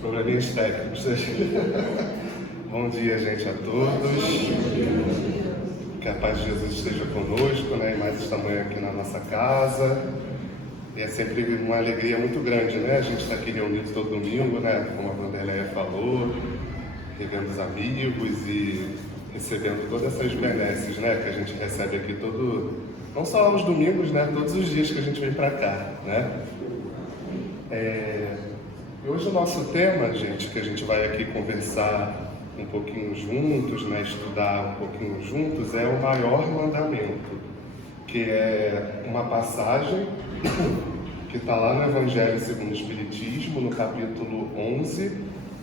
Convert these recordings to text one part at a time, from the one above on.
Probleminhas técnicos. Bom dia, gente, a todos. Que a paz de Jesus esteja conosco, né? E mais esta manhã aqui na nossa casa. E é sempre uma alegria muito grande, né? A gente está aqui reunido todo domingo, né? Como a Vanderleia falou, revendo os amigos e recebendo todas essas benesses, né? Que a gente recebe aqui não só aos domingos, né? Todos os dias que a gente vem para cá, né? E hoje o nosso tema, gente, que a gente vai aqui conversar um pouquinho juntos, né? Estudar um pouquinho juntos, é o maior mandamento, que é uma passagem que está lá no Evangelho segundo o Espiritismo, no capítulo 11,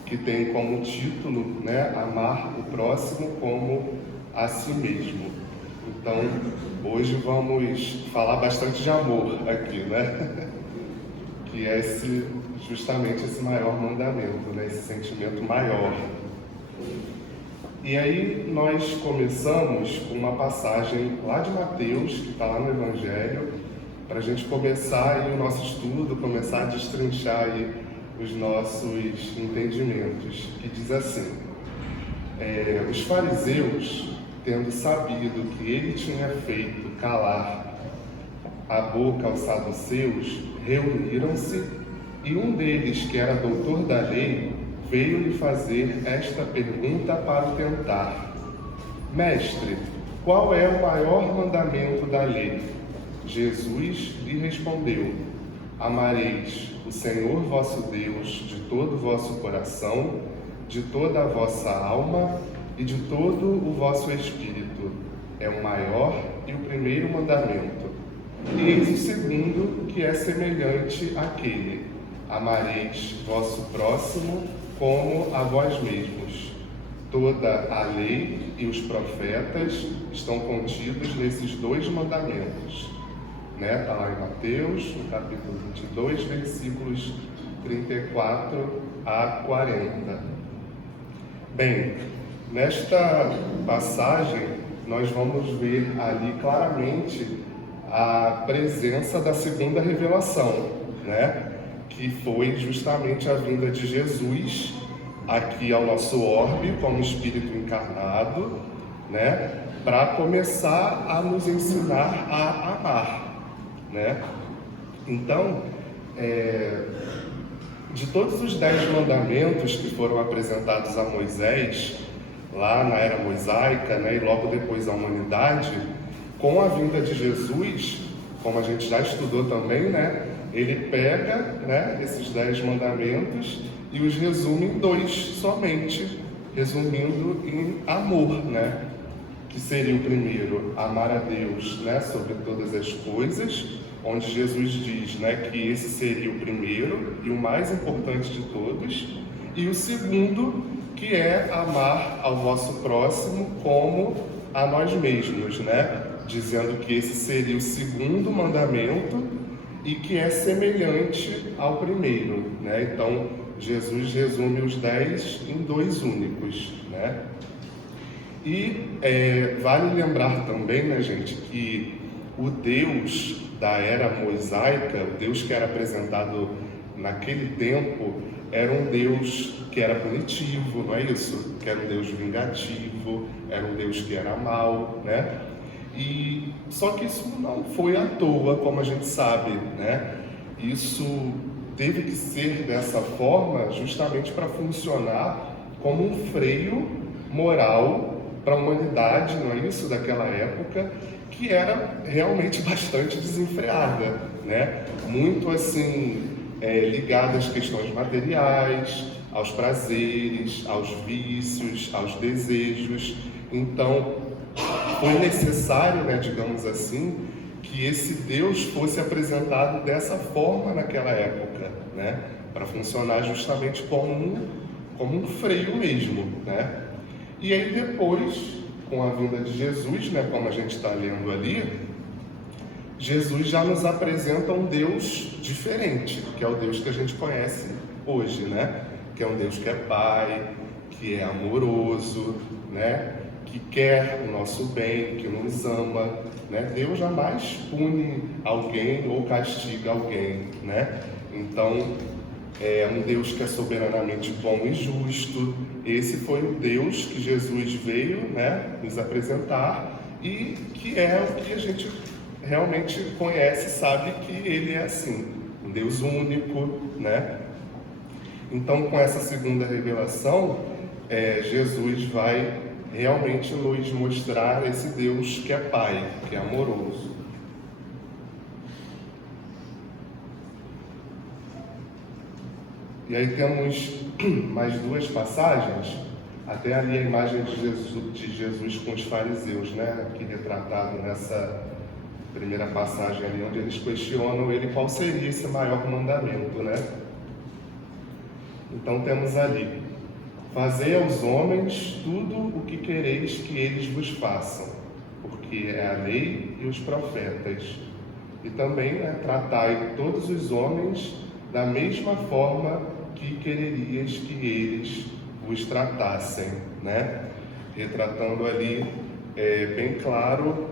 que tem como título, né, amar o próximo como a si mesmo. Então, hoje vamos falar bastante de amor aqui, né? Que é justamente esse maior mandamento, né? Esse sentimento maior. E aí nós começamos com uma passagem lá de Mateus, que está lá no Evangelho, para a gente começar aí o nosso estudo, começar a destrinchar aí os nossos entendimentos, que diz assim: os fariseus, tendo sabido que ele tinha feito calar a boca aos saduceus, reuniram-se, e um deles, que era doutor da lei, veio lhe fazer esta pergunta para o tentar: Mestre, qual é o maior mandamento da lei? Jesus lhe respondeu: Amareis o Senhor vosso Deus de todo o vosso coração, de toda a vossa alma e de todo o vosso espírito. É o maior e o primeiro mandamento. E eis o segundo, que é semelhante àquele: amareis vosso próximo como a vós mesmos. Toda a lei e os profetas estão contidos nesses dois mandamentos. Está lá em Mateus, no capítulo 22, versículos 34 a 40. Bem, nesta passagem nós vamos ver ali claramente a presença da segunda revelação, né? Que foi justamente a vinda de Jesus aqui ao nosso orbe como Espírito encarnado, né? Para começar a nos ensinar a amar. Né? Então, de todos os 10 mandamentos que foram apresentados a Moisés, lá na era mosaica, né, e logo depois à humanidade, com a vinda de Jesus, como a gente já estudou também, né, ele pega, né, esses 10 mandamentos e os resume em 2 somente, resumindo em amor, né? Que seria o primeiro, amar a Deus, né, sobre todas as coisas, onde Jesus diz, né, que esse seria o primeiro e o mais importante de todos, e o segundo, que é amar ao vosso próximo como a nós mesmos, né, dizendo que esse seria o segundo mandamento e que é semelhante ao primeiro, né? Então, Jesus resume os 10 em 2 únicos, né? E vale lembrar também, né, gente, que o Deus da era mosaica, o Deus que era apresentado naquele tempo, era um Deus que era punitivo, não é isso? Que era um Deus vingativo, era um Deus que era mau, né? E só que isso não foi à toa, como a gente sabe, né? Isso teve que ser dessa forma justamente para funcionar como um freio moral para a humanidade, não é isso, daquela época, que era realmente bastante desenfreada, né? Muito assim, ligada às questões materiais, aos prazeres, aos vícios, aos desejos. Então, foi necessário, né, digamos assim, que esse Deus fosse apresentado dessa forma naquela época, né? Para funcionar justamente como um freio mesmo, né? E aí depois, com a vinda de Jesus, né, como a gente está lendo ali, Jesus já nos apresenta um Deus diferente, que é o Deus que a gente conhece hoje, né? Que é um Deus que é Pai, que é amoroso, né? que quer o nosso bem, que nos ama, né? Deus jamais pune alguém ou castiga alguém, né? Então, é um Deus que é soberanamente bom e justo. Esse foi o Deus que Jesus veio, né, nos apresentar e que é o que a gente realmente conhece, sabe que Ele é assim, um Deus único, né? Então, com essa segunda revelação, Jesus vai realmente nos mostrar esse Deus que é Pai, que é amoroso. E aí temos mais duas passagens, até ali a imagem de Jesus com os fariseus, né? Aqui retratado nessa primeira passagem ali, onde eles questionam ele qual seria esse maior mandamento, né? Então temos ali: fazei aos homens tudo o que quereis que eles vos façam, porque é a lei e os profetas. E também, né, tratai todos os homens da mesma forma que quererias que eles vos tratassem, né? Retratando ali bem claro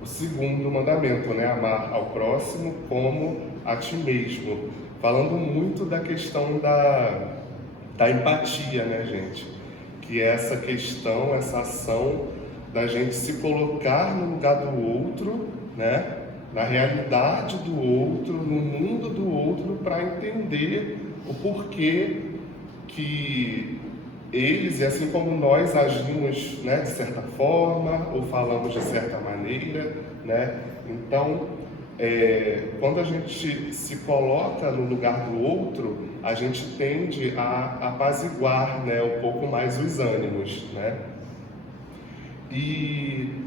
o segundo mandamento, né? Amar ao próximo como a ti mesmo. Falando muito da questão da empatia, né, gente? Que é essa questão, essa ação da gente se colocar no lugar do outro, né? Na realidade do outro, no mundo do outro, para entender o porquê que eles, e assim como nós, agimos, né, de certa forma ou falamos de certa maneira, né? Então, quando a gente se coloca no lugar do outro, a gente tende a apaziguar, né, um pouco mais os ânimos, né? E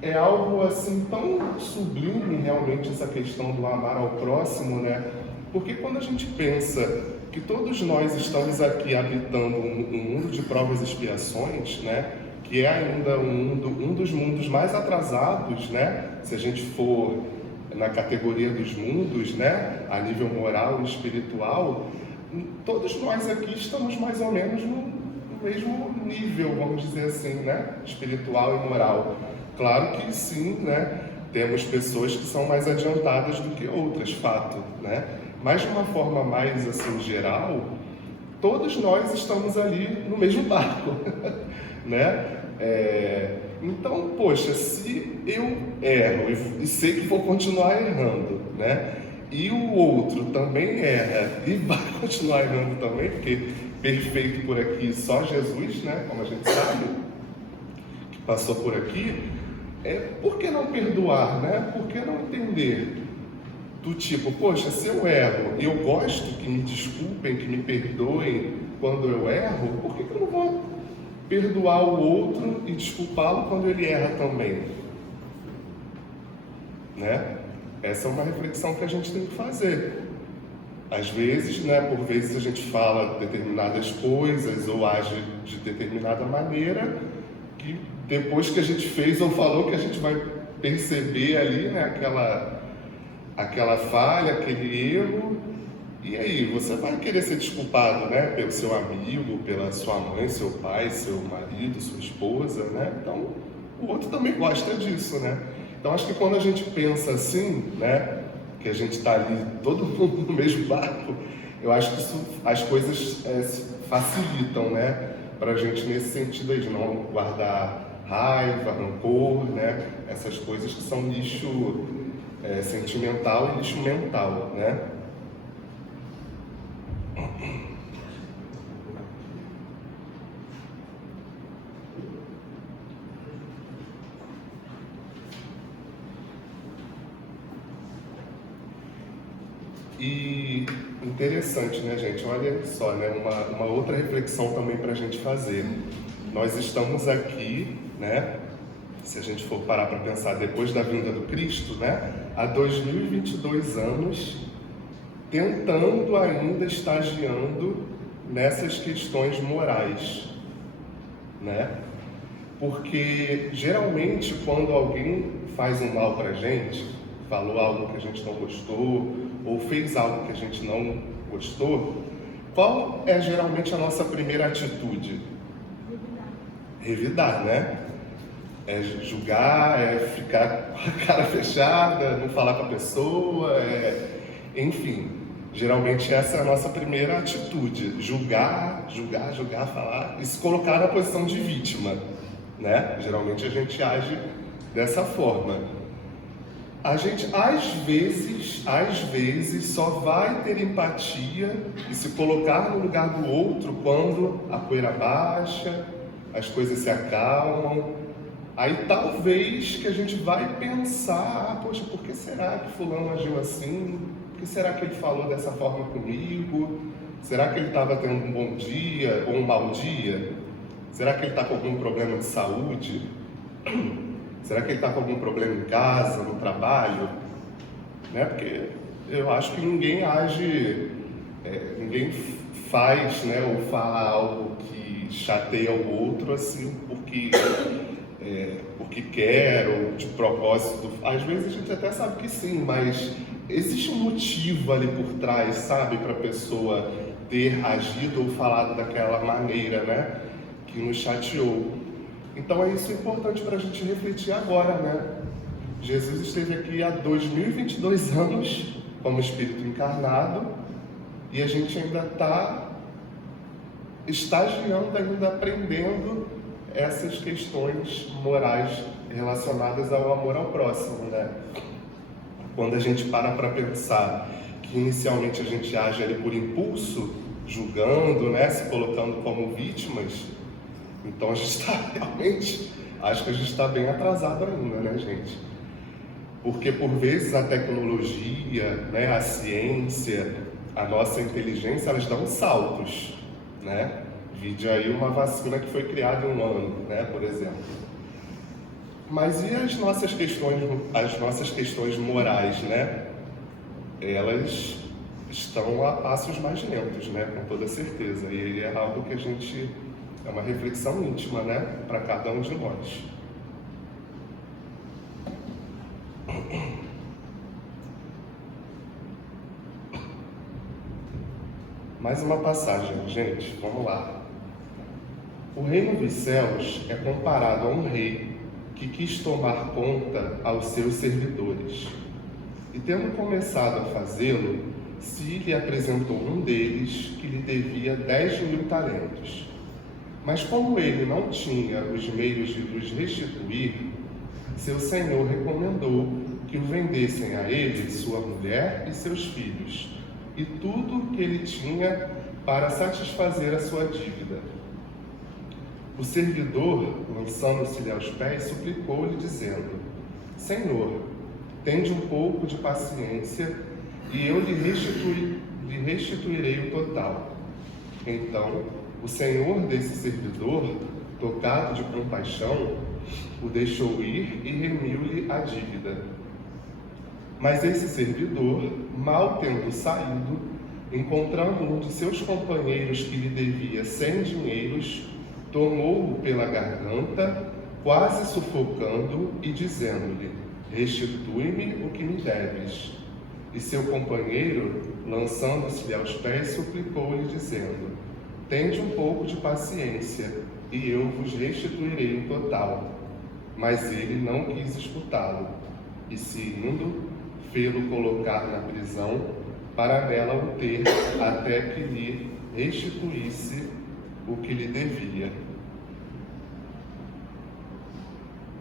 é algo assim tão sublime realmente essa questão do amar ao próximo, né? Porque quando a gente pensa que todos nós estamos aqui habitando um mundo de provas e expiações, né? Que é ainda um dos mundos mais atrasados, né? Se a gente for na categoria dos mundos, né? A nível moral e espiritual, todos nós aqui estamos mais ou menos no mesmo nível, vamos dizer assim, né? Espiritual e moral. Claro que sim, né? Temos pessoas que são mais adiantadas do que outras, fato, né? Mas de uma forma mais assim geral, todos nós estamos ali no mesmo barco, né? Então, poxa, se eu erro e sei que vou continuar errando, né? E o outro também erra e vai continuar errando também, porque perfeito por aqui só Jesus, né? Como a gente sabe, que passou por aqui. Por que não perdoar, né? Por que não entender? Do tipo, poxa, se eu erro e eu gosto que me desculpem, que me perdoem quando eu erro, por que eu não vou perdoar o outro e desculpá-lo quando ele erra também? Né? Essa é uma reflexão que a gente tem que fazer. Às vezes, né, por vezes a gente fala determinadas coisas ou age de determinada maneira que depois que a gente fez ou falou que a gente vai perceber ali, né, aquela falha, aquele erro, e aí você vai querer ser desculpado, né, pelo seu amigo, pela sua mãe, seu pai, seu marido, sua esposa, né? Então o outro também gosta disso, né? Então acho que quando a gente pensa assim, né, que a gente está ali todo mundo no mesmo barco, eu acho que as coisas facilitam, né, para a gente nesse sentido aí de não guardar raiva, rancor, né? Essas coisas que são lixo sentimental e lixo mental, né? E interessante, né, gente? Olha só, né? Uma outra reflexão também para a gente fazer. Nós estamos aqui, né? Se a gente for parar para pensar depois da vinda do Cristo, né? Há 2022 anos, tentando ainda, estagiando nessas questões morais, né? Porque geralmente quando alguém faz um mal para a gente, falou algo que a gente não gostou, ou fez algo que a gente não gostou, qual é geralmente a nossa primeira atitude? revidar, né? É julgar, é ficar com a cara fechada, não falar com a pessoa, enfim. Geralmente essa é a nossa primeira atitude, julgar, falar e se colocar na posição de vítima, né? Geralmente a gente age dessa forma. A gente às vezes só vai ter empatia e se colocar no lugar do outro quando a poeira baixa, as coisas se acalmam. Aí talvez que a gente vai pensar, poxa, por que será que fulano agiu assim? Por que será que ele falou dessa forma comigo? Será que ele estava tendo um bom dia ou um mau dia? Será que ele está com algum problema de saúde? Será que ele está com algum problema em casa, no trabalho? Né? Porque eu acho que ninguém age, ninguém faz, né, ou fala algo que chateia o outro assim porque quer ou de propósito. Às vezes a gente até sabe que sim, mas existe um motivo ali por trás, sabe, para a pessoa ter agido ou falado daquela maneira, né, que nos chateou. Então é isso importante para a gente refletir agora, né? Jesus esteve aqui há 2022 anos como Espírito encarnado e a gente ainda está estagiando, ainda aprendendo essas questões morais relacionadas ao amor ao próximo, né? Quando a gente para pensar que inicialmente a gente age ali por impulso, julgando, né, se colocando como vítimas, então a gente está realmente, acho que a gente está bem atrasado ainda, né, gente? Porque por vezes a tecnologia, né, a ciência, a nossa inteligência, elas dão saltos, né? Vide aí uma vacina que foi criada em um ano, né, por exemplo. Mas e as nossas questões morais, né? Elas estão a passos mais lentos, né, com toda certeza. E é algo que é uma reflexão íntima, né, para cada um de nós. Mais uma passagem, gente, vamos lá. O reino dos céus é comparado a um rei que quis tomar conta aos seus servidores. E tendo começado a fazê-lo, se lhe apresentou um deles que lhe devia 10.000 talentos. Mas como ele não tinha os meios de os restituir, seu senhor recomendou que o vendessem a ele, sua mulher e seus filhos, e tudo que ele tinha para satisfazer a sua dívida. O servidor, lançando-se-lhe aos pés, suplicou-lhe, dizendo: Senhor, tende um pouco de paciência, e eu lhe restituirei o total. Então, o senhor desse servidor, tocado de compaixão, o deixou ir e remiu-lhe a dívida. Mas esse servidor, mal tendo saído, encontrando um de seus companheiros que lhe devia 100 dinheiros, tomou-o pela garganta, quase sufocando, e dizendo-lhe: Restitui-me o que me deves. E seu companheiro, lançando-se-lhe aos pés, suplicou-lhe, dizendo: Tende um pouco de paciência, e eu vos restituirei o total. Mas ele não quis escutá-lo, e se indo, fê-lo colocar na prisão, para nela o ter, até que lhe restituísse o que lhe devia.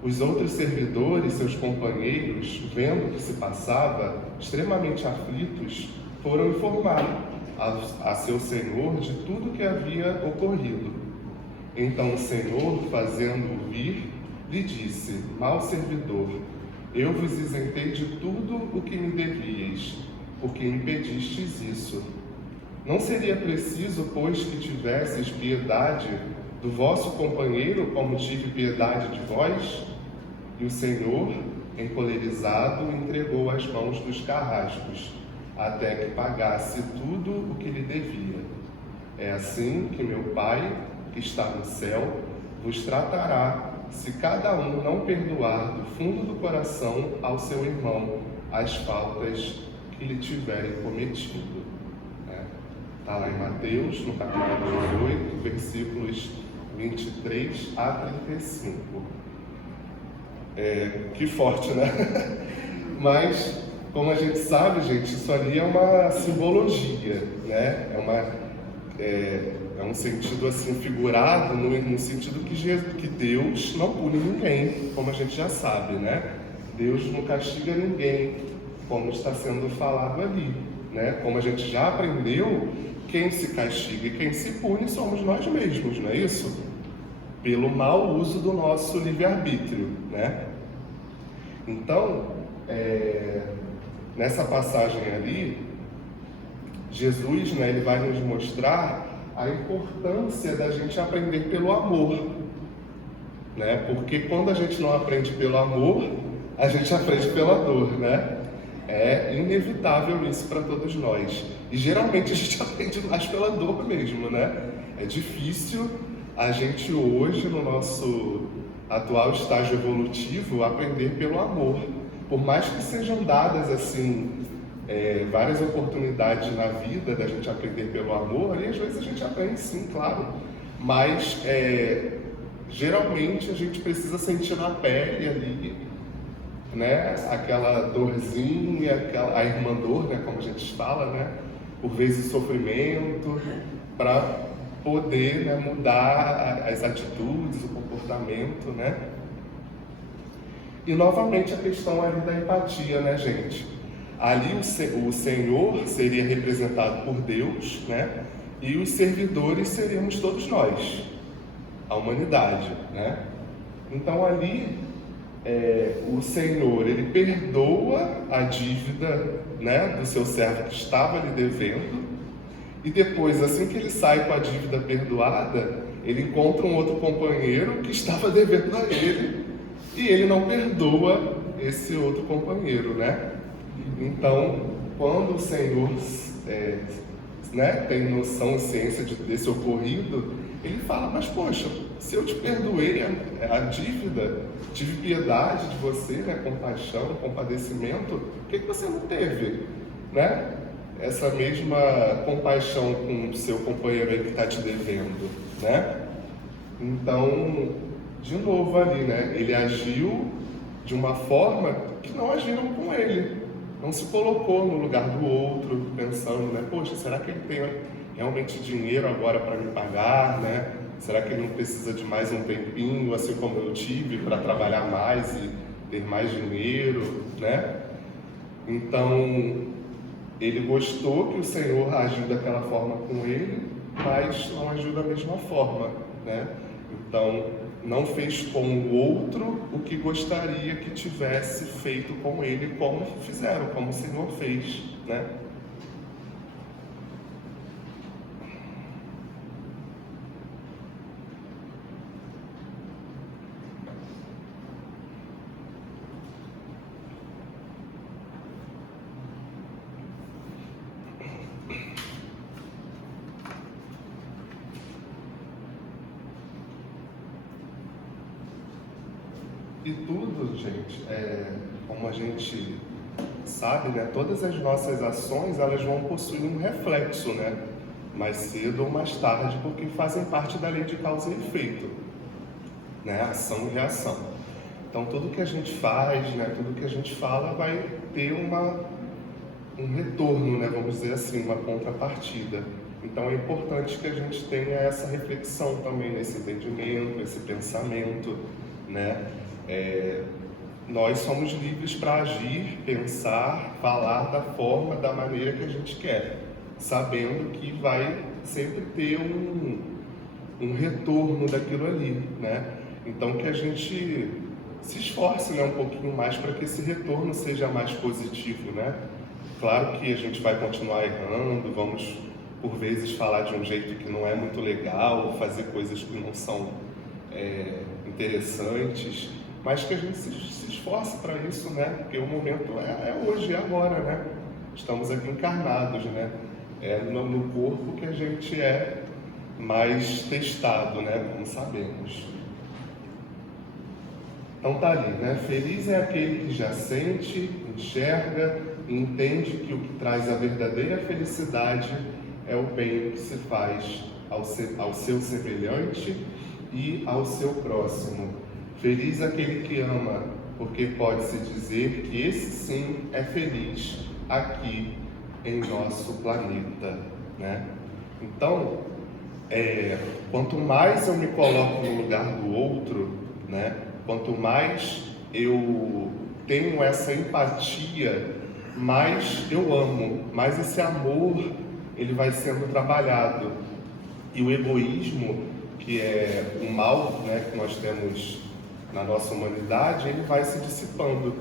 Os outros servidores, seus companheiros, vendo o que se passava, extremamente aflitos, foram informar a seu senhor de tudo o que havia ocorrido. Então o senhor, fazendo-o vir, lhe disse: Mau servidor, eu vos isentei de tudo o que me devíeis, porque impedistes isso. Não seria preciso, pois, que tivesseis piedade do vosso companheiro, como tive piedade de vós? E o Senhor, encolerizado, entregou às mãos dos carrascos, até que pagasse tudo o que lhe devia. É assim que meu Pai, que está no céu, vos tratará, se cada um não perdoar do fundo do coração ao seu irmão as faltas que lhe tiverem cometido. Está lá em Mateus, no capítulo 18, versículos 23 a 35. Que forte, né? Mas, como a gente sabe, gente, isso ali é uma simbologia, né? É um sentido assim figurado, no sentido que Deus não pune ninguém, como a gente já sabe, né? Deus não castiga ninguém, como está sendo falado ali, né? Como a gente já aprendeu, quem se castiga e quem se pune somos nós mesmos, não é isso? Pelo mau uso do nosso livre-arbítrio, né? Então, nessa passagem ali, Jesus, né, ele vai nos mostrar a importância da gente aprender pelo amor, né? Porque quando a gente não aprende pelo amor, a gente aprende pela dor, né? É inevitável isso para todos nós. E geralmente a gente aprende mais pela dor mesmo, né? É difícil a gente hoje, no nosso atual estágio evolutivo, aprender pelo amor. Por mais que sejam dadas assim várias oportunidades na vida da gente aprender pelo amor, e às vezes a gente aprende sim, claro, mas geralmente a gente precisa sentir na pele ali, né, aquela dorzinha, a irmã dor, né, como a gente fala, né, por vezes sofrimento, para poder, né, mudar as atitudes, o comportamento, né. E novamente a questão ali da empatia, né, gente? Ali o Senhor seria representado por Deus, né? E os servidores seríamos todos nós, a humanidade, né? Então ali o Senhor, ele perdoa a dívida, né, do seu servo que estava lhe devendo, e depois, assim que ele sai com a dívida perdoada, ele encontra um outro companheiro que estava devendo a ele, e ele não perdoa esse outro companheiro, né? Então, quando o Senhor né, tem noção e ciência desse ocorrido, ele fala, mas poxa, se eu te perdoei a dívida, tive piedade de você, né, compaixão, compadecimento, por que você não teve, né, essa mesma compaixão com o seu companheiro aí que está te devendo, né? Então, de novo ali, né, ele agiu de uma forma que não agiram com ele. Não se colocou no lugar do outro, pensando, né, poxa, será que ele tem realmente dinheiro agora para me pagar, né? Será que ele não precisa de mais um tempinho, assim como eu tive, para trabalhar mais e ter mais dinheiro, né? Então, ele gostou que o Senhor agiu daquela forma com ele, mas não agiu da mesma forma, né? Então, não fez com o outro o que gostaria que tivesse feito com ele, como fizeram, como o Senhor fez, né? E tudo, gente, como a gente sabe, né, todas as nossas ações, elas vão possuir um reflexo, né, mais cedo ou mais tarde, porque fazem parte da lei de causa e efeito, né, ação e reação. Então, tudo que a gente faz, né, tudo que a gente fala vai ter um retorno, né, vamos dizer assim, uma contrapartida. Então, é importante que a gente tenha essa reflexão também, esse entendimento, esse pensamento, né. Nós somos livres para agir, pensar, falar da forma, da maneira que a gente quer, sabendo que vai sempre ter um retorno daquilo ali, né? Então que a gente se esforce, né, um pouquinho mais para que esse retorno seja mais positivo, né? Claro que a gente vai continuar errando, vamos por vezes falar de um jeito que não é muito legal, fazer coisas que não são interessantes, mas que a gente se esforce para isso, né? Porque o momento é hoje, é agora, né? Estamos aqui encarnados, né? É no corpo que a gente é mais testado, né? Como sabemos. Então tá ali, né? Feliz é aquele que já sente, enxerga e entende que o que traz a verdadeira felicidade é o bem que se faz ao seu semelhante e ao seu próximo. Feliz aquele que ama, porque pode-se dizer que esse sim é feliz aqui em nosso planeta, né? Então, quanto mais eu me coloco no lugar do outro, né? Quanto mais eu tenho essa empatia, mais eu amo, mais esse amor ele vai sendo trabalhado. E o egoísmo, que é o mal, né, que nós temos na nossa humanidade, ele vai se dissipando.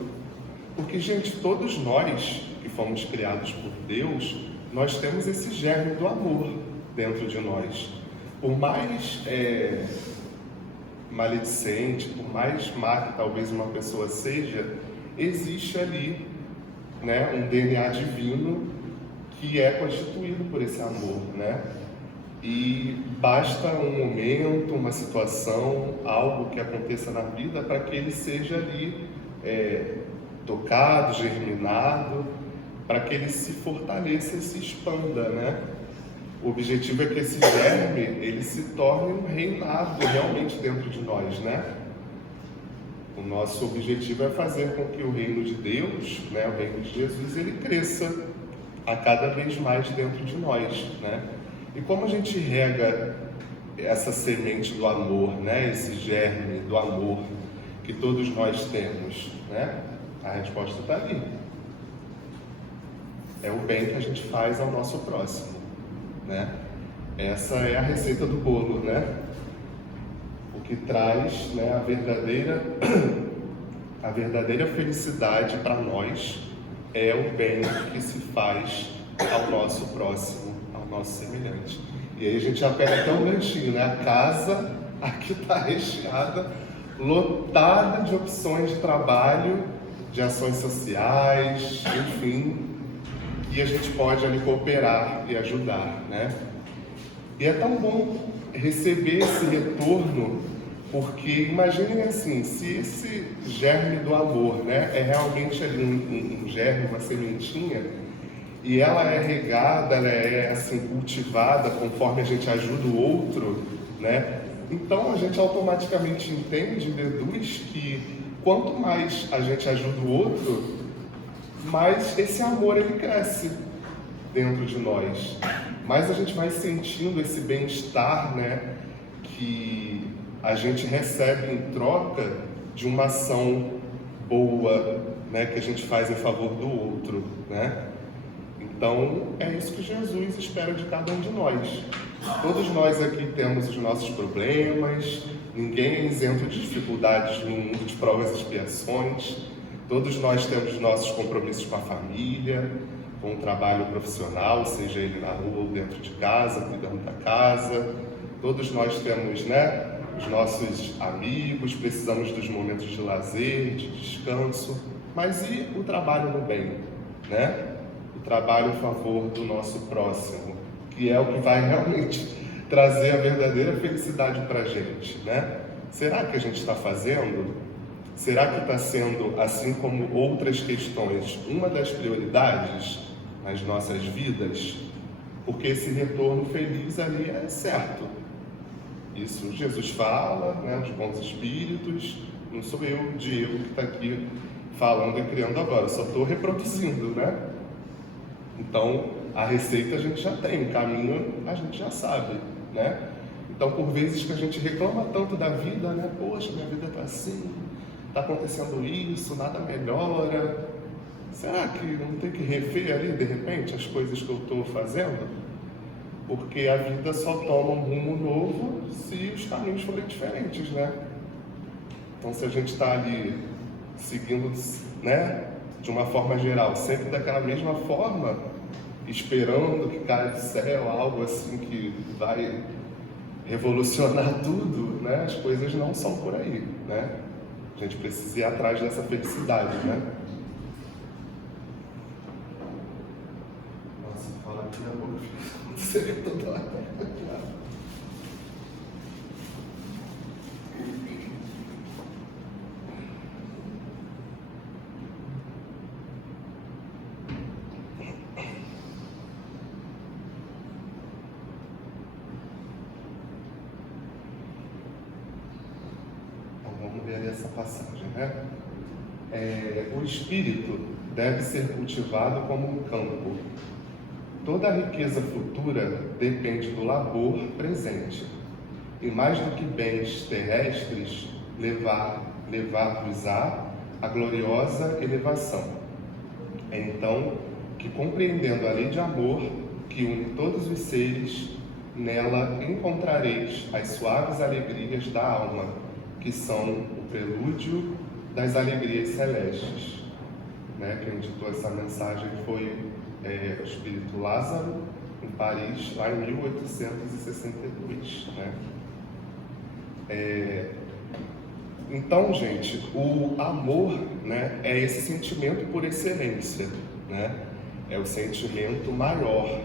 Porque, gente, todos nós que fomos criados por Deus, nós temos esse germe do amor dentro de nós. Por mais maledicente, por mais má que talvez uma pessoa seja, existe ali, né, um DNA divino que é constituído por esse amor, né? E basta um momento, uma situação, algo que aconteça na vida para que ele seja ali tocado, germinado, para que ele se fortaleça e se expanda, né? O objetivo é que esse germe, ele se torne um reinado realmente dentro de nós, né? O nosso objetivo é fazer com que o reino de Deus, né, o reino de Jesus, ele cresça a cada vez mais dentro de nós, né? E como a gente rega essa semente do amor, né, esse germe do amor que todos nós temos, né? A resposta está ali. É o bem que a gente faz ao nosso próximo, né? Essa é a receita do bolo, né? O que traz, né, a verdadeira felicidade para nós é o bem que se faz ao nosso próximo, ao nosso semelhante. E aí a gente já pega até um ganchinho, né? A casa aqui está recheada, lotada de opções de trabalho, de ações sociais, enfim, que a gente pode ali cooperar e ajudar, né? E é tão bom receber esse retorno, porque imaginem assim, se esse germe do amor, né, é realmente ali um germe, uma sementinha, e ela é regada, ela é assim cultivada conforme a gente ajuda o outro, né? Então a gente automaticamente entende, deduz que quanto mais a gente ajuda o outro, mais esse amor ele cresce dentro de nós. Mais a gente vai sentindo esse bem-estar, né, que a gente recebe em troca de uma ação boa, né, que a gente faz em favor do outro, né? Então, é isso que Jesus espera de cada um de nós. Todos nós aqui temos os nossos problemas, ninguém é isento de dificuldades no mundo de provas e expiações. Todos nós temos nossos compromissos com a família, com o trabalho profissional, seja ele na rua ou dentro de casa, cuidando da casa. Todos nós temos, né, os nossos amigos, precisamos dos momentos de lazer, de descanso. Mas e o trabalho no bem, né? O trabalho a favor do nosso próximo, que é o que vai realmente trazer a verdadeira felicidade para a gente, né? Será que a gente está fazendo? Será que está sendo, assim como outras questões, uma das prioridades nas nossas vidas? Porque esse retorno feliz ali é certo. Isso Jesus fala, né, os bons espíritos, não sou eu, Diego, que está aqui falando e criando agora, eu só estou reproduzindo, né? Então, a receita a gente já tem, o caminho a gente já sabe, né? Então, por vezes que a gente reclama tanto da vida, né? Poxa, minha vida está assim, está acontecendo isso, nada melhora. Será que não tem que rever ali, de repente, as coisas que eu estou fazendo? Porque a vida só toma um rumo novo se os caminhos forem diferentes, né? Então, se a gente está ali seguindo, né, de uma forma geral, sempre daquela mesma forma, esperando que caia do céu algo assim que vai revolucionar tudo, né? As coisas não são por aí, né? A gente precisa ir atrás dessa felicidade, né? Nossa, fala aqui na boca, seria toda hora. aí essa passagem, né? O espírito deve ser cultivado como um campo. Toda a riqueza futura depende do labor presente. E mais do que bens terrestres, levar-vos a gloriosa elevação. É então que, compreendendo a lei de amor que une todos os seres, nela encontrareis as suaves alegrias da alma, que são o prelúdio das alegrias celestes. Quem ditou essa mensagem foi o espírito Lázaro, em Paris, lá em 1862. Então, gente, o amor, é esse sentimento por excelência, é o sentimento maior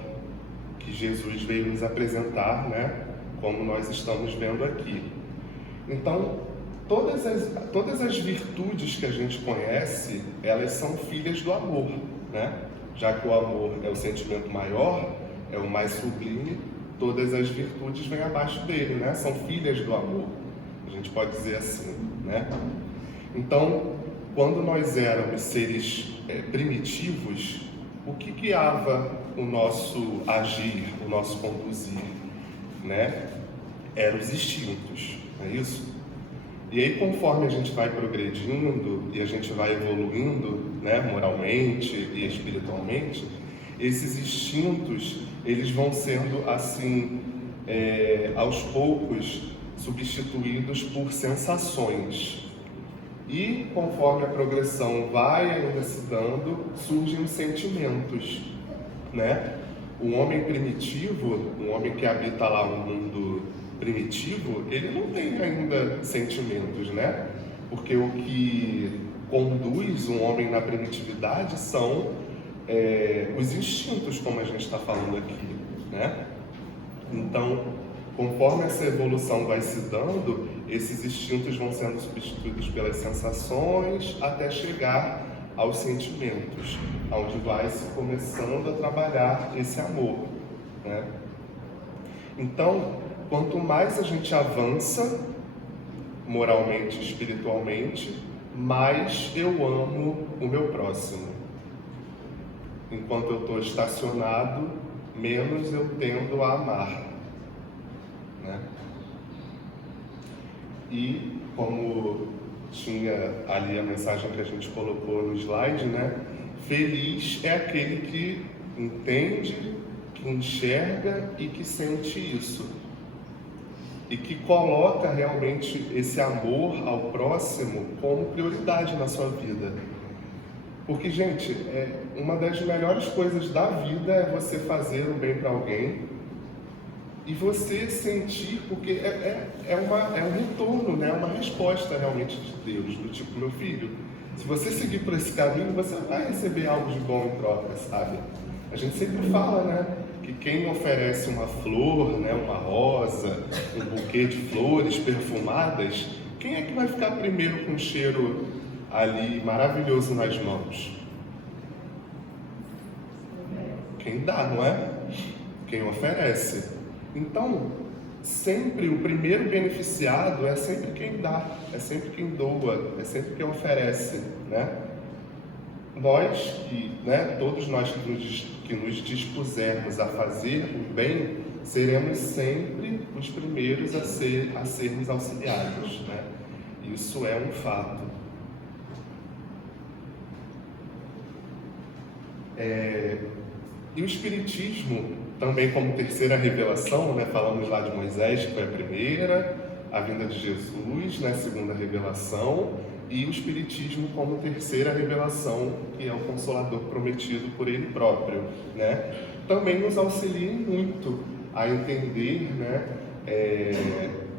que Jesus veio nos apresentar, como nós estamos vendo aqui. Então, todas as virtudes que a gente conhece, elas são filhas do amor, Já que o amor é o sentimento maior, é o mais sublime, todas as virtudes vêm abaixo dele, São filhas do amor, a gente pode dizer assim, Então, quando nós éramos seres primitivos, o que guiava o nosso agir, o nosso conduzir, Eram os instintos, não é isso? E aí, conforme a gente vai progredindo e a gente vai evoluindo, moralmente e espiritualmente, esses instintos, eles vão sendo, assim, aos poucos, substituídos por sensações. E, conforme a progressão vai ainda se dando, surgem os sentimentos, O homem primitivo, um homem que habita lá um mundo primitivo, ele não tem ainda sentimentos, Porque o que conduz um homem na primitividade são os instintos, como a gente está falando aqui, Então, conforme essa evolução vai se dando, esses instintos vão sendo substituídos pelas sensações até chegar aos sentimentos, onde vai se começando a trabalhar esse amor, Então, quanto mais a gente avança moralmente e espiritualmente, mais eu amo o meu próximo. Enquanto eu estou estacionado, menos eu tendo a amar, E como tinha ali a mensagem que a gente colocou no slide, feliz é aquele que entende, que enxerga e que sente isso. E que coloca realmente esse amor ao próximo como prioridade na sua vida. Porque, gente, uma das melhores coisas da vida é você fazer o bem para alguém e você sentir, porque é um retorno, é uma resposta realmente de Deus, do tipo, meu filho, se você seguir por esse caminho, você vai receber algo de bom em troca, sabe? A gente sempre fala, que quem oferece uma flor, uma rosa, um buquê de flores perfumadas, quem é que vai ficar primeiro com um cheiro ali maravilhoso nas mãos? Quem dá, não é? Quem oferece. Então, sempre o primeiro beneficiado é sempre quem dá, é sempre quem doa, é sempre quem oferece, Nós, todos nós que nos dispusermos a fazer o bem, seremos sempre os primeiros a sermos auxiliados, Isso é um fato. E o Espiritismo, também como terceira revelação, falamos lá de Moisés, que foi a primeira, a vinda de Jesus, segunda revelação, e o Espiritismo como terceira revelação, que é o Consolador prometido por Ele próprio, também nos auxilia muito a entender,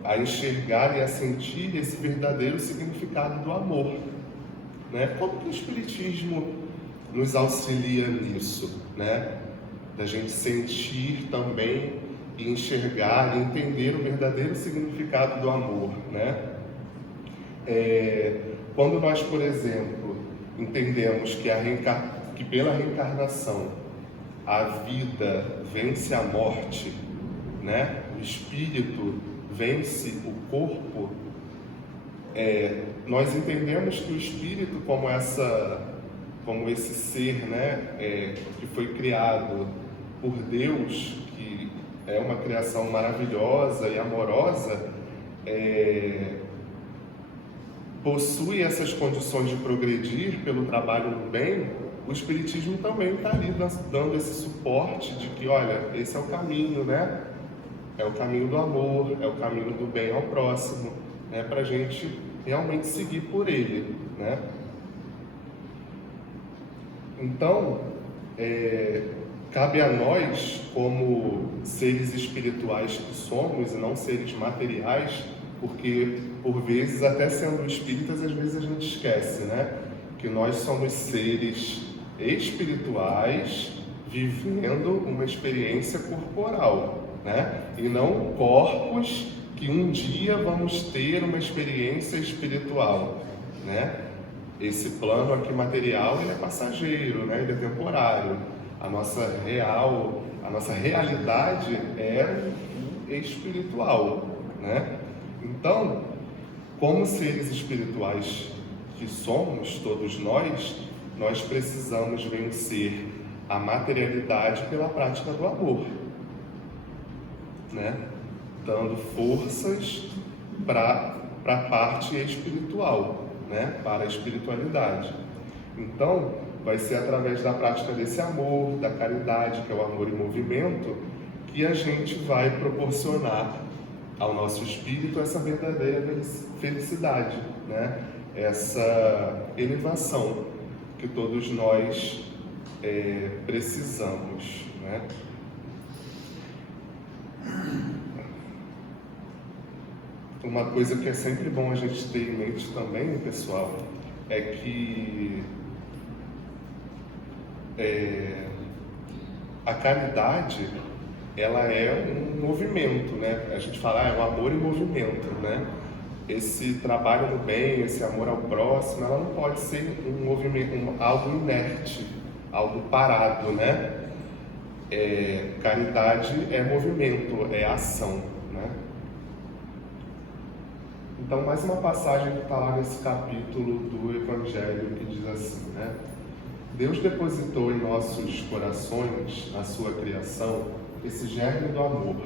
a enxergar e a sentir esse verdadeiro significado do amor, Como que o Espiritismo nos auxilia nisso, Da gente sentir também e enxergar e entender o verdadeiro significado do amor, Quando nós, por exemplo, entendemos que pela reencarnação a vida vence a morte, o espírito vence o corpo, Nós entendemos que o espírito como esse ser, né, que foi criado por Deus, que é uma criação maravilhosa e amorosa, possui essas condições de progredir pelo trabalho no bem. O Espiritismo também está ali dando esse suporte de que, olha, esse é o caminho, né? É o caminho do amor, é o caminho do bem ao próximo, né? Para a gente realmente seguir por ele, né? Então, cabe a nós, como seres espirituais que somos e não seres materiais, porque por vezes, até sendo espíritas, às vezes a gente esquece, né? Que nós somos seres espirituais vivendo uma experiência corporal, né? E não corpos que um dia vamos ter uma experiência espiritual, né? Esse plano aqui material, ele é passageiro, né? Ele é temporário. A nossa realidade é espiritual, né? Então, como seres espirituais que somos, todos nós precisamos vencer a materialidade pela prática do amor, né? Dando forças para a parte espiritual, né? Para a espiritualidade. Então, vai ser através da prática desse amor, da caridade, que é o amor em movimento, que a gente vai proporcionar ao nosso espírito essa verdadeira felicidade, né? Essa elevação que todos nós precisamos, né? Uma coisa que é sempre bom a gente ter em mente também, pessoal, é que a caridade, ela é um movimento, né? A gente fala, é o amor em movimento, né? Esse trabalho no bem, esse amor ao próximo, ela não pode ser um movimento, algo inerte, algo parado, né? Caridade é movimento, é ação, né? Então, mais uma passagem que está lá nesse capítulo do Evangelho que diz assim, né? Deus depositou em nossos corações, na sua criação, esse germe do amor,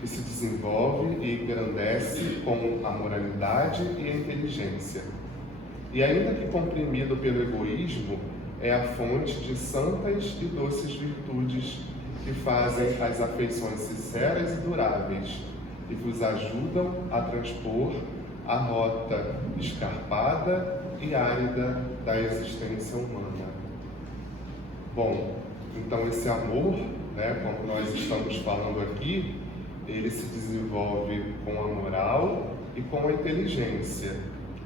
que se desenvolve e engrandece com a moralidade e a inteligência. E ainda que comprimido pelo egoísmo, é a fonte de santas e doces virtudes que fazem as afeições sinceras e duráveis e vos ajudam a transpor a rota escarpada e árida da existência humana. Bom, então esse amor, né, como nós estamos falando aqui, ele se desenvolve com a moral e com a inteligência,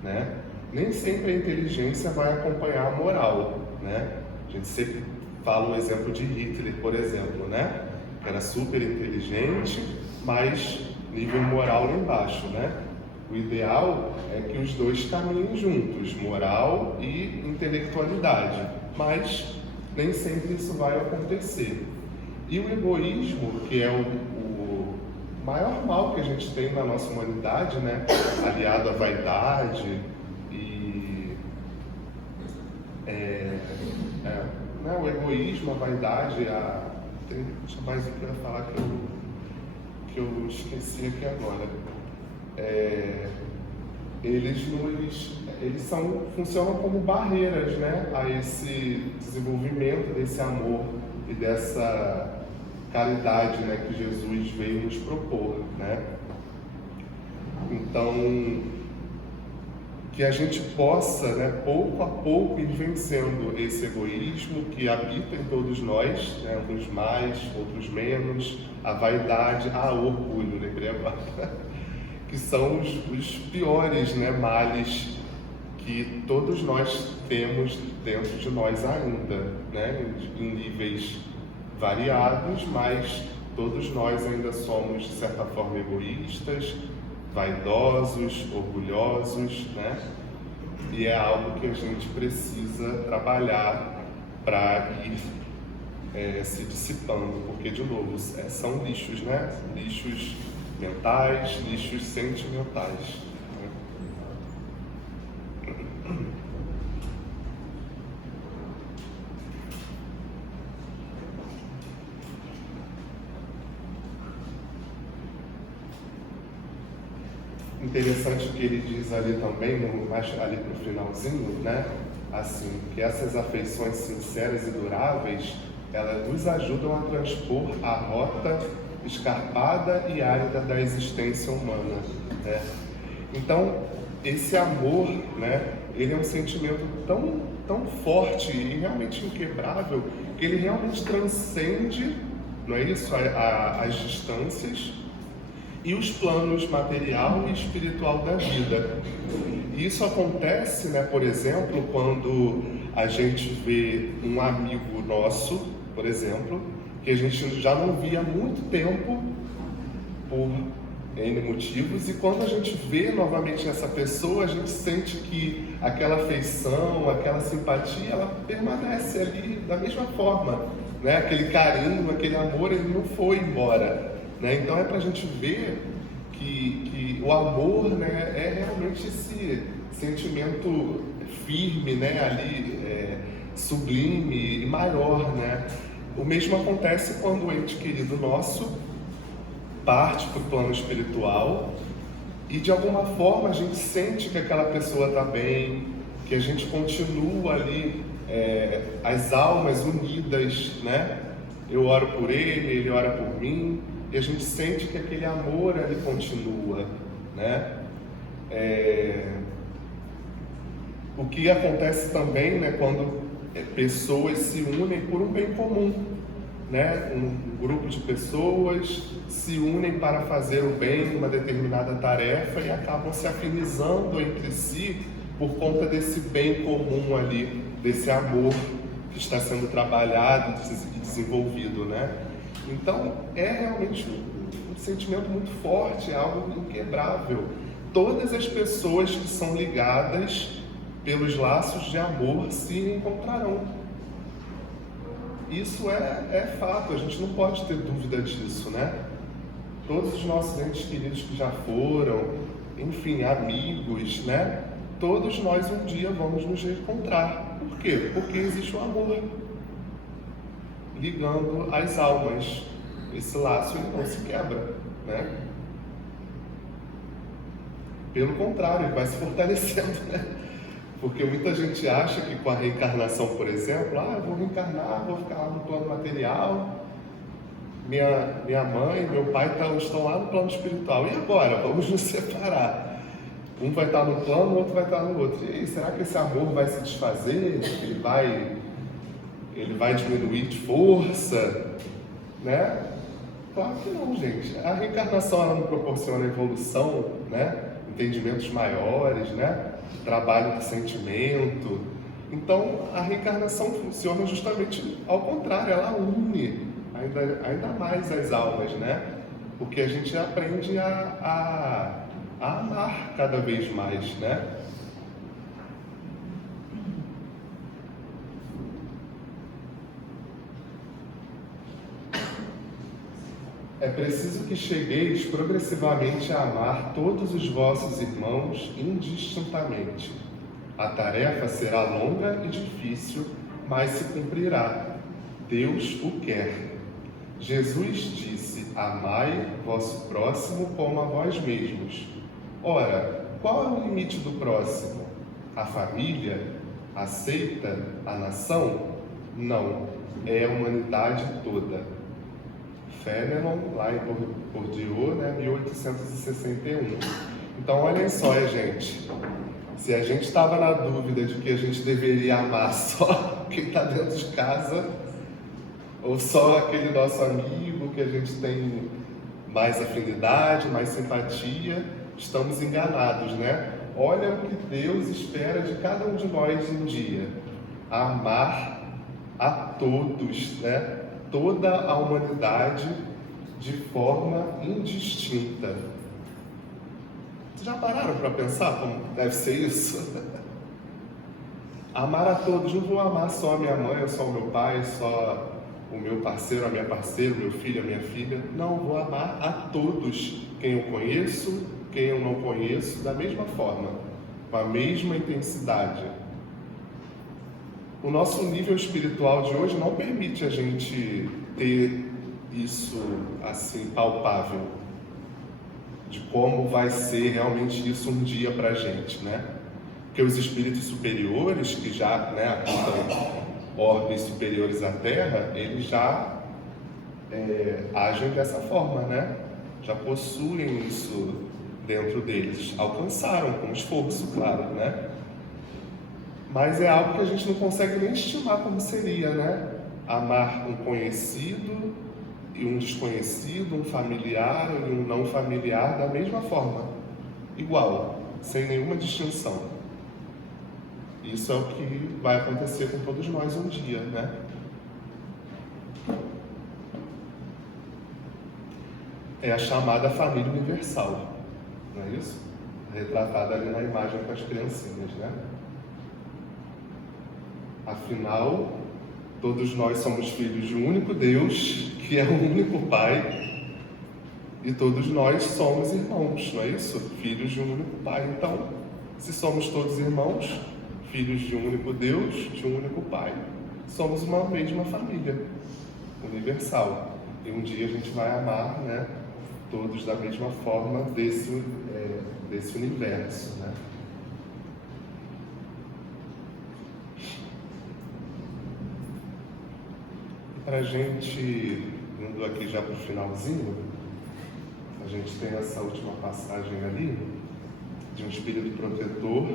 né? Nem sempre a inteligência vai acompanhar a moral, né? A gente sempre fala o exemplo de Hitler, por exemplo, né? Que era super inteligente, mas nível moral lá embaixo, né? O ideal é que os dois caminhem juntos, moral e intelectualidade, mas nem sempre isso vai acontecer. E o egoísmo, que é o maior mal que a gente tem na nossa humanidade, né? Aliado à vaidade e né? O egoísmo, a vaidade, deixa mais o que eu ia falar que eu esqueci aqui agora. Eles funcionam como barreiras, né, a esse desenvolvimento desse amor e dessa caridade, né, que Jesus veio nos propor, né? Então, que a gente possa, né, pouco a pouco ir vencendo esse egoísmo que habita em todos nós, né, uns mais, outros menos, a vaidade, o orgulho, lembrei agora, que são os piores, né, males que todos nós temos dentro de nós ainda, né, em níveis variados, mas todos nós ainda somos, de certa forma, egoístas, vaidosos, orgulhosos, né? E é algo que a gente precisa trabalhar para ir se dissipando, porque, de novo, são lixos, né? Lixos mentais, lixos sentimentais. Né? interessante que ele diz ali também, mais ali no finalzinho, né? Assim, que essas afeições sinceras e duráveis, elas nos ajudam a transpor a rota escarpada e árida da existência humana, né? Então, esse amor, né, ele é um sentimento tão forte e realmente inquebrável, que ele realmente transcende, não é isso, as distâncias e os planos material e espiritual da vida. E isso acontece, né, por exemplo, quando a gente vê um amigo nosso, por exemplo, que a gente já não via há muito tempo por N motivos, e quando a gente vê novamente essa pessoa, a gente sente que aquela afeição, aquela simpatia, ela permanece ali da mesma forma, né? Aquele carinho, aquele amor, ele não foi embora, né? Então é para a gente ver que o amor, né, é realmente esse sentimento firme, né, ali, sublime e maior, né? O mesmo acontece quando o ente querido nosso parte para o plano espiritual e de alguma forma a gente sente que aquela pessoa está bem, que a gente continua ali, as almas unidas, né? Eu oro por ele ora por mim, e a gente sente que aquele amor ali continua, né? O que acontece também, né, quando pessoas se unem por um bem comum, né? Um grupo de pessoas se unem para fazer o bem numa determinada tarefa e acabam se afinizando entre si por conta desse bem comum ali, desse amor que está sendo trabalhado e desenvolvido, né? Então, é realmente um sentimento muito forte, é algo inquebrável. Todas as pessoas que são ligadas pelos laços de amor se encontrarão. Isso é fato, a gente não pode ter dúvida disso, né? Todos os nossos entes queridos que já foram, enfim, amigos, né? Todos nós um dia vamos nos reencontrar. Por quê? Porque existe o amor ligando as almas. Esse laço ele não se quebra, né? Pelo contrário, ele vai se fortalecendo, né? Porque muita gente acha que com a reencarnação, por exemplo, eu vou reencarnar, vou ficar lá no plano material, minha mãe, meu pai estão lá no plano espiritual, e agora? Vamos nos separar. Um vai estar no plano, o outro vai estar no outro. E aí, será que esse amor vai se desfazer? Ele vai diminuir de força? Né? Claro que não, gente. A reencarnação ela não proporciona evolução, né? Entendimentos maiores, né? Trabalho do sentimento. Então, a reencarnação funciona justamente ao contrário, ela une ainda mais as almas, né? Porque a gente aprende a amar cada vez mais, né? É preciso que chegueis progressivamente a amar todos os vossos irmãos indistintamente. A tarefa será longa e difícil, mas se cumprirá. Deus o quer. Jesus disse: amai vosso próximo como a vós mesmos. Ora, qual é o limite do próximo? A família? A seita? A nação? Não, é a humanidade toda. Fénelon, lá em Bourdieu, né, 1861. Então, olhem só, gente. Se a gente estava na dúvida de que a gente deveria amar só quem está dentro de casa, ou só aquele nosso amigo que a gente tem mais afinidade, mais simpatia, estamos enganados, né? Olha o que Deus espera de cada um de nós um dia. Amar a todos, né? Toda a humanidade de forma indistinta. Vocês já pararam para pensar como deve ser isso? Amar a todos, não vou amar só a minha mãe, ou só o meu pai, só o meu parceiro, a minha parceira, o meu filho, a minha filha. Não, vou amar a todos, quem eu conheço, quem eu não conheço, da mesma forma, com a mesma intensidade. O nosso nível espiritual de hoje não permite a gente ter isso assim palpável. de como vai ser realmente isso um dia para a gente, né? Porque os espíritos superiores, que já, né, habitam orbes superiores à Terra, eles já agem dessa forma, né? Já possuem isso dentro deles, alcançaram com esforço, claro, né? Mas é algo que a gente não consegue nem estimar como seria, né? Amar um conhecido e um desconhecido, um familiar e um não familiar da mesma forma, igual, sem nenhuma distinção. Isso é o que vai acontecer com todos nós um dia, né? É a chamada família universal, não é isso? Retratada ali na imagem com as criancinhas, né? Afinal, todos nós somos filhos de um único Deus, que é um único Pai, e todos nós somos irmãos, não é isso? Filhos de um único Pai. Então, se somos todos irmãos, filhos de um único Deus, de um único Pai, somos uma mesma família universal. E um dia a gente vai amar, né, todos da mesma forma desse universo, né? Para a gente, indo aqui já para o finalzinho, a gente tem essa última passagem ali, de um espírito protetor,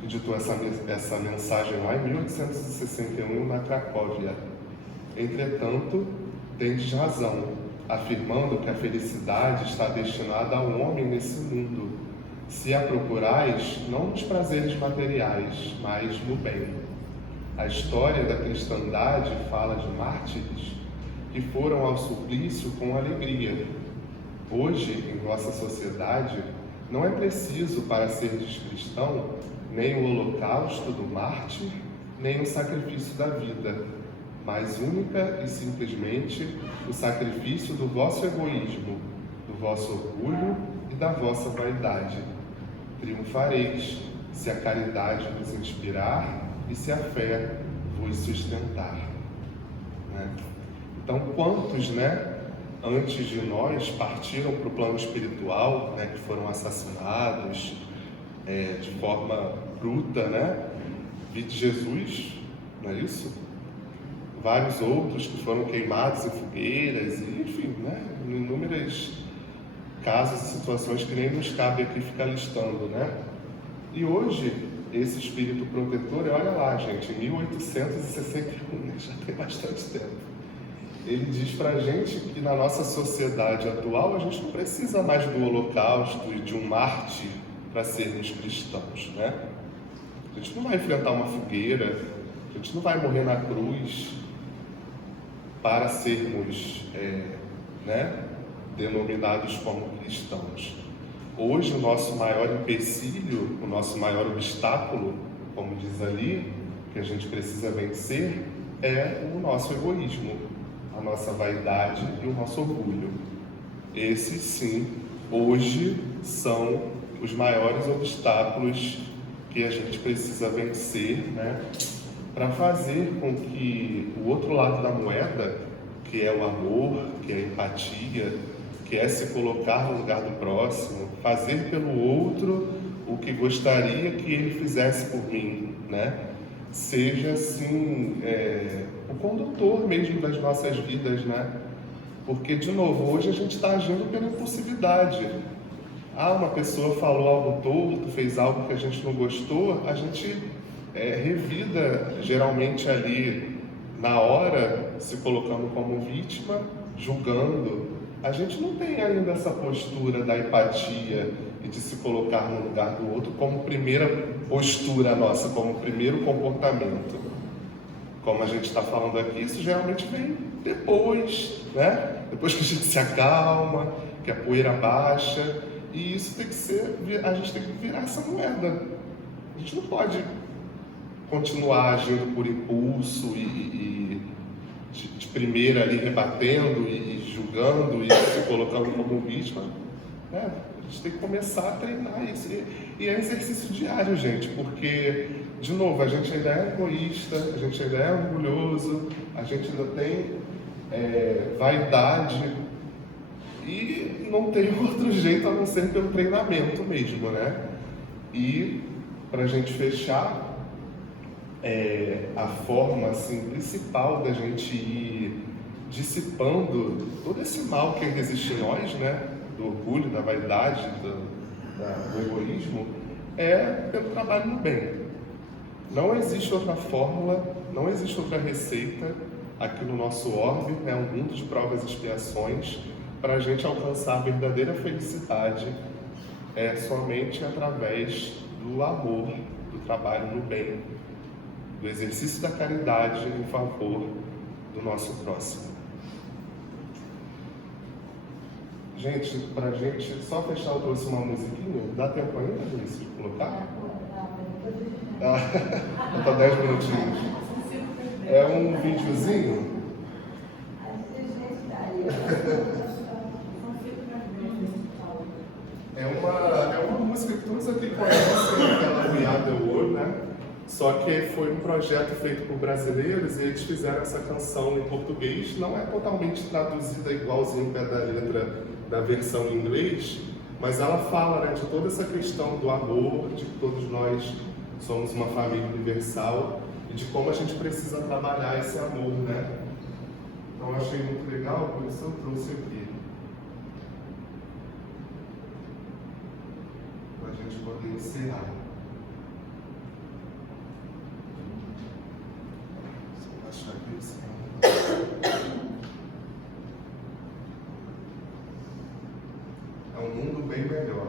que ditou essa mensagem lá em 1861 na Cracóvia. Entretanto, tendes razão, afirmando que a felicidade está destinada ao homem nesse mundo, se a procurais não nos prazeres materiais, mas no bem. A história da cristandade fala de mártires que foram ao suplício com alegria. Hoje, em nossa sociedade, não é preciso, para seres cristão, nem o holocausto do mártir, nem o sacrifício da vida, mas única e simplesmente o sacrifício do vosso egoísmo, do vosso orgulho e da vossa vaidade. Triunfareis, se a caridade vos inspirar e se a fé vos sustentar. Né? Então, quantos, né, antes de nós partiram para o plano espiritual, né, que foram assassinados de forma bruta, né? Vide Jesus, não é isso? Vários outros que foram queimados em fogueiras, e, enfim, né, inúmeros casos e situações que nem nos cabe aqui ficar listando, né? E hoje, esse espírito protetor, olha lá, gente, em 1861, né, já tem bastante tempo. Ele diz pra gente que na nossa sociedade atual a gente não precisa mais do holocausto e de um mártir para sermos cristãos, né? A gente não vai enfrentar uma fogueira, a gente não vai morrer na cruz para sermos, né, denominados como cristãos. Hoje, o nosso maior empecilho, o nosso maior obstáculo, como diz ali, que a gente precisa vencer, é o nosso egoísmo, a nossa vaidade e o nosso orgulho. Esses, sim, hoje são os maiores obstáculos que a gente precisa vencer, né, para fazer com que o outro lado da moeda, que é o amor, que é a empatia, que é se colocar no lugar do próximo, fazer pelo outro o que gostaria que ele fizesse por mim, né? Seja assim, o condutor mesmo das nossas vidas, né? Porque, de novo, hoje a gente está agindo pela impulsividade. Uma pessoa falou algo torto, fez algo que a gente não gostou, a gente revida geralmente ali na hora, se colocando como vítima, julgando. A gente não tem ainda essa postura da empatia e de se colocar no lugar do outro como primeira postura nossa, como primeiro comportamento. Como a gente está falando aqui, isso geralmente vem depois, né? Depois que a gente se acalma, que a poeira baixa, e isso tem que ser, a gente tem que virar essa moeda. A gente não pode continuar agindo por impulso e de primeira ali rebatendo e julgando e se colocando como vítima, né? A gente tem que começar a treinar isso. E é exercício diário, gente, porque, de novo, a gente ainda é egoísta, a gente ainda é orgulhoso, a gente ainda tem vaidade, E não tem outro jeito a não ser pelo treinamento mesmo, né? E para a gente fechar, a forma assim, principal da gente ir dissipando todo esse mal que ainda existe em nós, né? Do orgulho, da vaidade, do egoísmo, é pelo trabalho no bem. Não existe outra fórmula, não existe outra receita aqui no nosso orbe, né? Um mundo de provas e expiações, para a gente alcançar a verdadeira felicidade somente através do amor, do trabalho no bem, do exercício da caridade em favor do nosso próximo. Gente, pra gente só fechar, eu trouxe uma musiquinha. Dá tempo ainda, Luiz, de colocar? Para 10 minutinhos. É um videozinho. É uma música que todos aqui conhecem, aquela We Are The World, né? Só que foi um projeto feito por brasileiros e eles fizeram essa canção em português. Não é totalmente traduzida igualzinho ao pé da letra da versão em inglês, mas ela fala, né, de toda essa questão do amor, de que todos nós somos uma família universal e de como a gente precisa trabalhar esse amor, né? Então eu achei muito legal, por isso eu trouxe aqui. Para a gente poder encerrar. Deixa eu achar aqui. É um mundo bem melhor.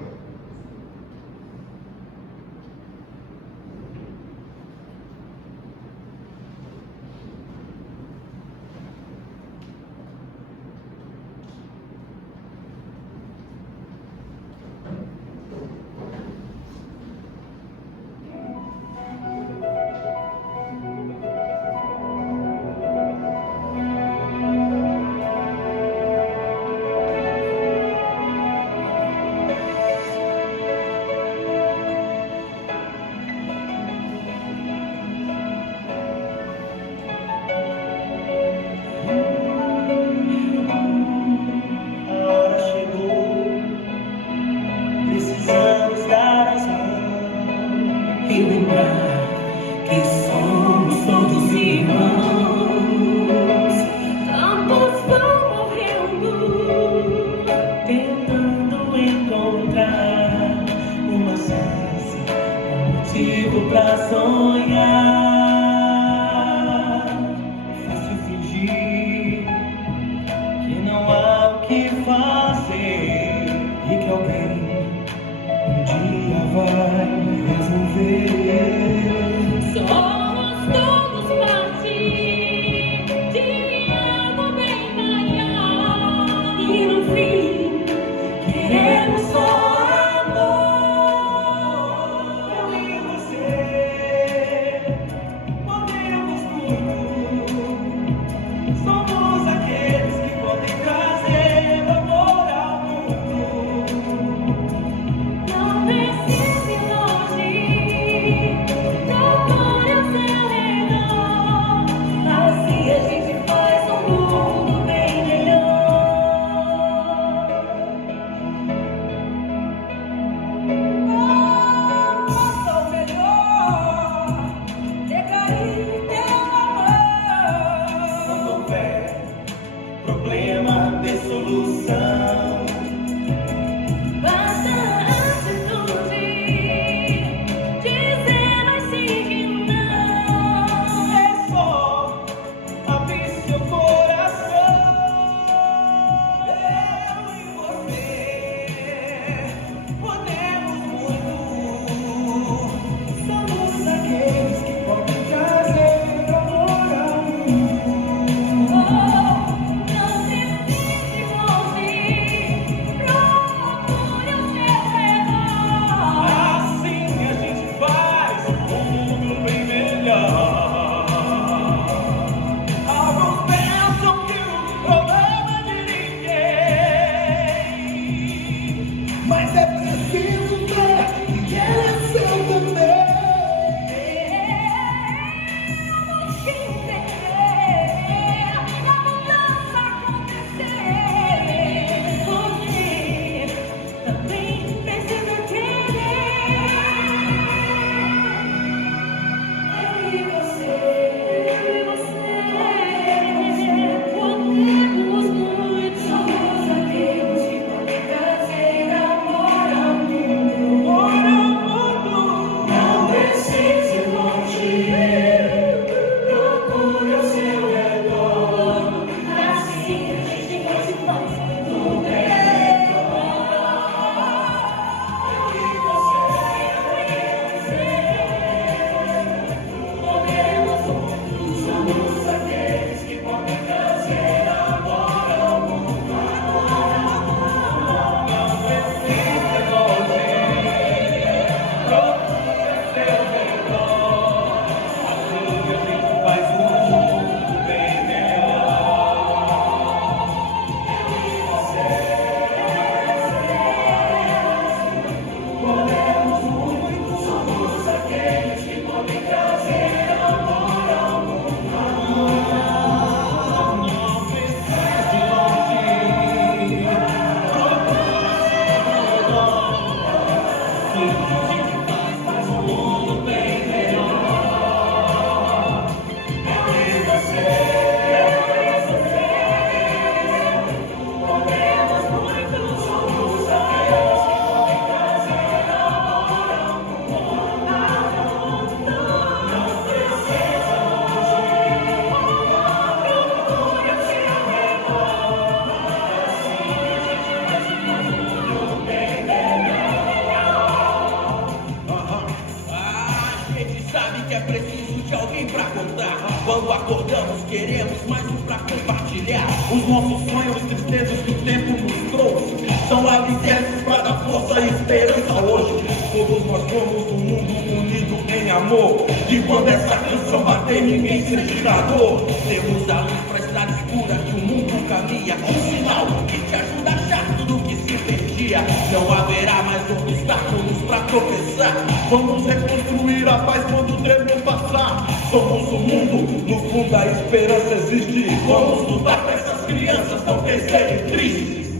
Os nossos sonhos e tristezas que o tempo nos trouxe são alicerces para dar força e esperança hoje. Todos nós somos um mundo unido em amor, e quando essa canção bater ninguém sentirá dor. Temos a luz para a estrada escura que o mundo caminha, um sinal que te ajuda a achar tudo que se perdia. Não haverá mais obstáculos para tropeçar. Vamos reconstruir a paz quando o tempo passar. Somos o mundo, no fundo a esperança existe. Vamos lutar para essas crianças não crescerem tristes.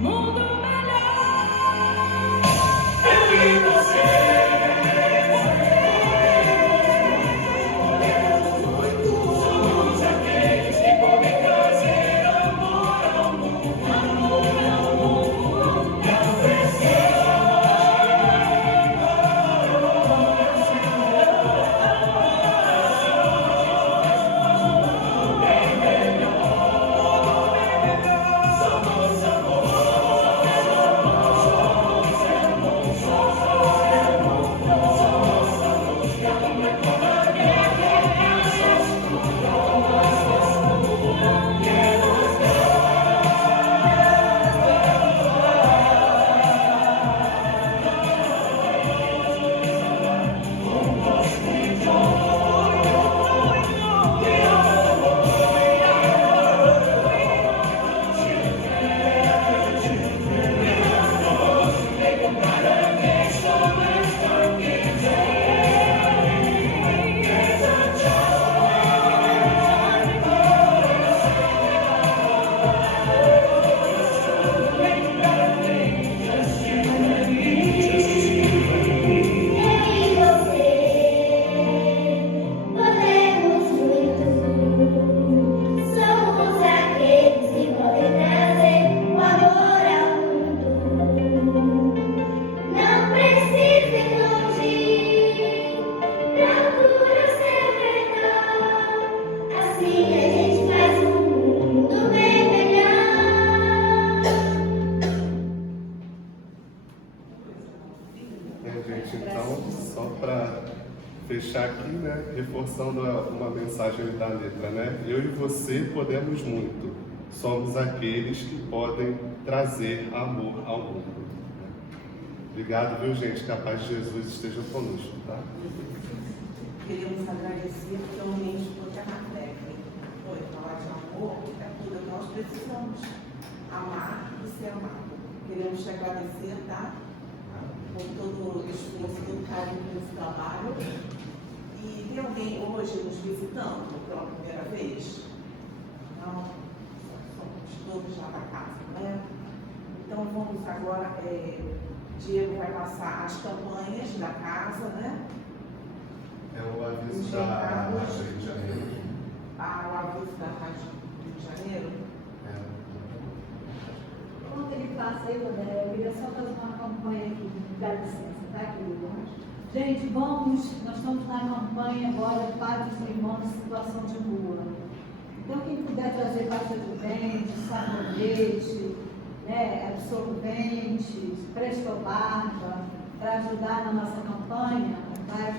Mundo melhor, eu e você. Então, só para fechar aqui, né, reforçando uma mensagem da letra, né? Eu e você podemos muito, somos aqueles que podem trazer amor ao mundo. Né? Obrigado, viu, gente? Que a paz de Jesus esteja conosco, tá? Queremos agradecer realmente por a fé. Foi falar de amor, é tudo que nós precisamos. Amar e ser amado. Queremos te agradecer, tá? Por todo o esforço, todo o carinho nesse trabalho. E tem alguém hoje nos visitando pela primeira vez? Não, somos todos lá da casa, né? Então vamos agora, Diego vai passar as campanhas da casa, né? É o aviso da Rádio Rio de Janeiro. Ah, o aviso da Rádio Rio de Janeiro? Enquanto ele passa aí, eu queria só fazer uma campanha aqui, dá licença, tá, querido? Gente, nós estamos na campanha agora para os irmãos em situação de rua. Então, quem puder trazer pasta de dente, sabonete, né, absorvente, presto barba, para ajudar na nossa campanha, vai ajudar.